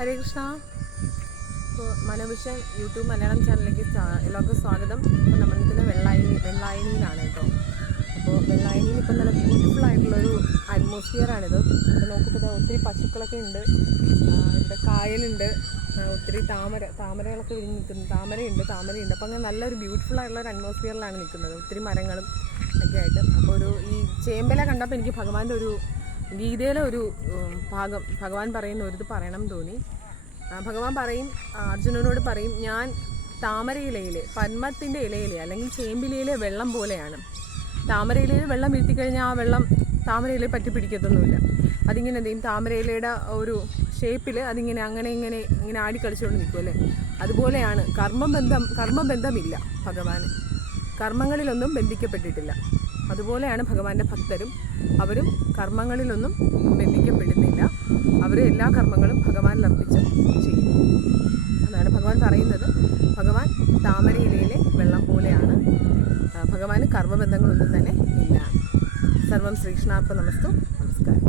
ഹരേ കൃഷ്ണ. ഇപ്പോൾ മനോവിഷൻ യൂട്യൂബ് മലയാളം ചാനലിലേക്ക് എല്ലാവർക്കും സ്വാഗതം. ഇപ്പോൾ നമ്മളിന്ന് വെള്ളായണിയിലാണ് കേട്ടോ. അപ്പോൾ വെള്ളായണിയിൽ ഇപ്പം നല്ല ബ്യൂട്ടിഫുൾ ആയിട്ടുള്ളൊരു അറ്റ്മോസ്ഫിയറാണിത്. ഇപ്പോൾ നോക്കുമ്പോൾ ഒത്തിരി പശുക്കളൊക്കെ ഉണ്ട്, ഇവിടെ കായലുണ്ട്, ഒത്തിരി താമരകളൊക്കെ വിരിഞ്ഞ് നിൽക്കുന്നു, താമരയുണ്ട്. അപ്പോൾ അങ്ങനെ നല്ലൊരു ബ്യൂട്ടിഫുൾ ആയിട്ടുള്ളൊരു അറ്റ്മോസ്ഫിയറിലാണ് നിൽക്കുന്നത്, ഒത്തിരി മരങ്ങളും ഒക്കെ ആയിട്ട്. അപ്പോൾ ഒരു ചേമ്പല കണ്ടപ്പോൾ എനിക്ക് ഭഗവാന്റെ ഒരു ഗീതയിലെ ഒരു ഭാഗം ഭഗവാൻ പറയുന്ന ഒരിത് പറയണം തോന്നി. ഭഗവാൻ പറയും, അർജുനനോട് പറയും, ഞാൻ താമരയിലയിലെ പദ്മത്തിൻ്റെ ഇലയിലെ അല്ലെങ്കിൽ ചേമ്പിലയിലെ വെള്ളം പോലെയാണ്. താമരയിലയിൽ വെള്ളം വീഴ്ത്തിക്കഴിഞ്ഞാൽ ആ വെള്ളം താമരയിലെ പറ്റി പിടിക്കത്തൊന്നുമില്ല. അതിങ്ങനെ എന്ത് ചെയ്യും, താമരയിലയുടെ ഒരു ഷേപ്പിൽ അതിങ്ങനെ ഇങ്ങനെ ആടിക്കളിച്ചുകൊണ്ട് നിൽക്കുമല്ലേ. അതുപോലെയാണ് കർമ്മബന്ധമില്ല ഭഗവാന്, കർമ്മങ്ങളിലൊന്നും ബന്ധിക്കപ്പെട്ടിട്ടില്ല. അതുപോലെയാണ് ഭഗവാന്റെ ഭക്തരും, അവരും കർമ്മങ്ങളിലൊന്നും ബന്ധിക്കപ്പെടുന്നില്ല. അവർ എല്ലാ കർമ്മങ്ങളും ഭഗവാനിൽ അർപ്പിച്ച് ചെയ്യുന്നു. അതാണ് ഭഗവാൻ പറയുന്നത്. ഭഗവാൻ താമരയിലയിലെ വെള്ളം പോലെയാണ്. ഭഗവാന് കർമ്മബന്ധങ്ങളൊന്നും തന്നെ ഇല്ല. സർവം ശ്രീകൃഷ്ണാർപ്പണമസ്തു. നമസ്കാരം.